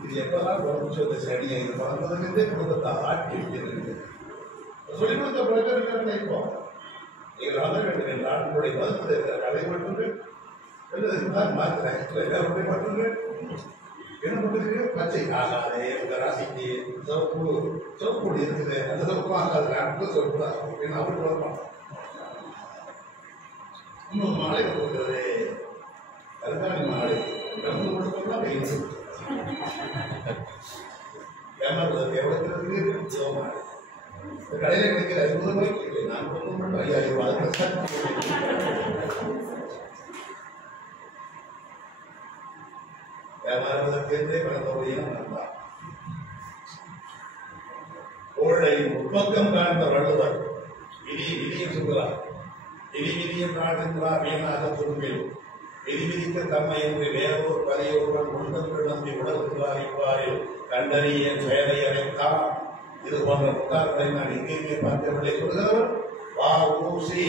இது எப்பதான் குறைச்சது சரியா இது வளர்ந்ததுலேருந்தே குடும்பத்தை ஆட்டி வைக்கிறது சொல்லி கொடுத்த பிறகு நினைப்போம் நீங்கள் வளர வேண்டும் என்ற ஆட்டுடைய மதத்தில் இருக்கிற கதை மட்டும் மாத்திரேன் மட்டும் என்ன பண்ணுறீங்க பச்சை ஆகாது உங்க ராசிக்கு சிவப்பு பொடி இருக்குது அந்த சிவப்பும் ஆகாது நாட்டுக்கு சிவப்பு தான் அப்படின்னு அப்படி வரணும் இன்னொரு மாலை கொடுக்குறது கருங்காலி மாலை கலந்து கொடுத்தோம்னா வெயில் ஏமாறுவதற்கு எவ்வளவு சிவமாலை கடையில் கிடைக்கிற 50 ரூபாய்க்கு நான் கொடுக்க மட்டும் 5000 ரூபாய் வியாபாரத்திற்கே கடந்த ஒளியும் நண்பார் கோழை உட்பக்கம் காண்ப வள்ளுவர் விதியும் சொல்கிறார் விதியும் காண்கின்றார் வீணாக துன்பில் விதிக்க தம்மை என்று வேறொரு பதையொருவன் உண்டன்று நம்பி உலகத்திலார் இவ்வாறு கண்டறிய செயலை அழைத்தான் இது போன்ற புகார்களை நான் எங்கேயுமே பார்க்கவில்லை சொல்கிறவர் வா ஊசி